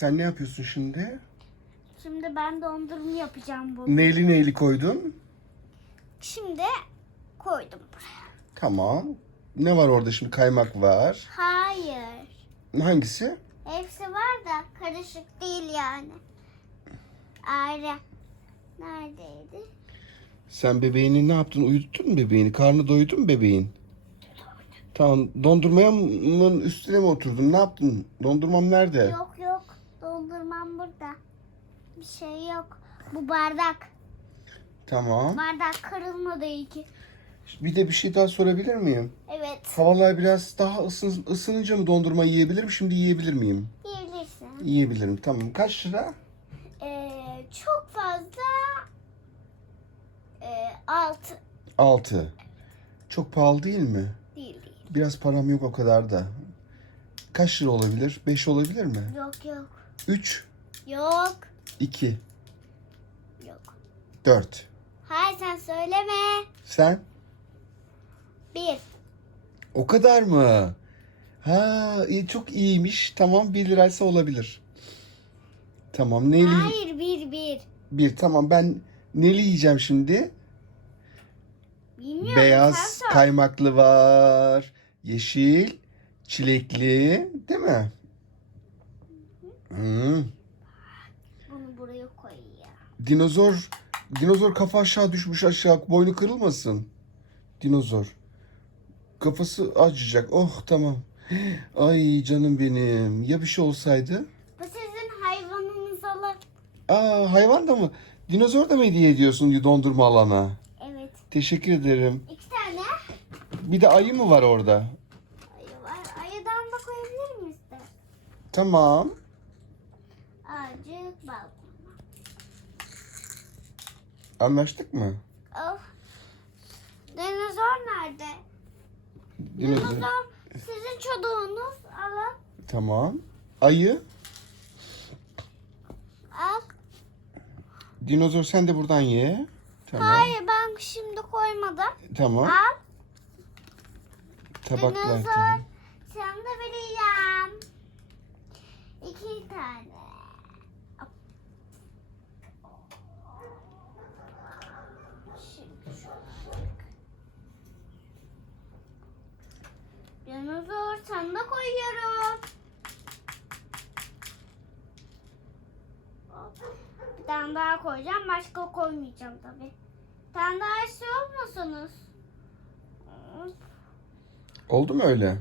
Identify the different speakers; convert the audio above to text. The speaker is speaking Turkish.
Speaker 1: Sen ne yapıyorsun şimdi?
Speaker 2: Şimdi ben dondurma yapacağım bunu.
Speaker 1: Neyli neyli koydun?
Speaker 2: Şimdi koydum buraya.
Speaker 1: Tamam. Ne var orada şimdi? Kaymak var.
Speaker 2: Hayır.
Speaker 1: Hangisi?
Speaker 2: Hepsi var da karışık değil yani. Ayrı. Neredeydi?
Speaker 1: Sen bebeğini ne yaptın? Uyuttun mu bebeğini? Karnı doydu mu bebeğin? Tamam. Dondurmaya mı üstüne mi oturdun? Ne yaptın? Dondurmam nerede?
Speaker 2: Yok yok. Dondurmam burada. Bir şey yok. Bu bardak.
Speaker 1: Tamam.
Speaker 2: Bardak kırılmadı iyi ki.
Speaker 1: Bir de bir şey daha sorabilir miyim?
Speaker 2: Evet.
Speaker 1: Havalar biraz daha ısın, ısınınca mı dondurma yiyebilirim? Şimdi yiyebilir miyim?
Speaker 2: Yiyebilirsin.
Speaker 1: Yiyebilirim. Tamam. Kaç lira?
Speaker 2: Ee, çok fazla ee, altı
Speaker 1: 6. Çok pahalı değil mi?
Speaker 2: değil değil.
Speaker 1: Biraz param yok o kadar da. Kaç lira olabilir? 5 olabilir mi?
Speaker 2: Yok yok.
Speaker 1: 3,
Speaker 2: Yok.
Speaker 1: 2,
Speaker 2: Yok.
Speaker 1: 4.
Speaker 2: Hayır sen söyleme.
Speaker 1: Sen?
Speaker 2: Bir.
Speaker 1: O kadar mı? Ha, iyi, çok iyiymiş. Tamam 1 liraysa olabilir. Tamam neli?
Speaker 2: Hayır bir bir.
Speaker 1: Bir tamam ben neli yiyeceğim şimdi?
Speaker 2: Bilmiyorum.
Speaker 1: Beyaz
Speaker 2: sen sor.
Speaker 1: kaymaklı var. Yeşil, çilekli, değil mi? Hmm.
Speaker 2: Bunu buraya koy ya.
Speaker 1: Dinozor, dinozor kafa aşağı düşmüş aşağı. Boynu kırılmasın. Dinozor. Kafası acıyacak. Oh tamam. Ay canım benim. Ya bir şey olsaydı?
Speaker 2: Bu sizin hayvanınız olur.
Speaker 1: Aa hayvan da mı? Dinozor da mı hediye ediyorsun dondurma alana?
Speaker 2: Evet.
Speaker 1: Teşekkür ederim.
Speaker 2: İki tane
Speaker 1: Bir de ayı mı var orada?
Speaker 2: ayı var. Ayıdan da koyabilir miyiz de?
Speaker 1: Tamam.
Speaker 2: Azıcık balkona.
Speaker 1: Anlaştık mı?
Speaker 2: Of. Dinozor nerede?
Speaker 1: Dinozor.
Speaker 2: Dinozor sizin çocuğunuz. Alın.
Speaker 1: Tamam. Ayı.
Speaker 2: Al.
Speaker 1: Dinozor sen de buradan ye. Tamam.
Speaker 2: Hayır ben şimdi koymadım.
Speaker 1: Tamam.
Speaker 2: Al.
Speaker 1: Tabaklar.
Speaker 2: Dinozor.
Speaker 1: Tamam.
Speaker 2: Sen de vereceğim. İki tane. Şimdi şunu aldık. Dinozor de koyuyorum. Bir tane daha koyacağım. Başka koymayacağım tabii. Bir tane daha istiyor musunuz?
Speaker 1: Oldu mu öyle?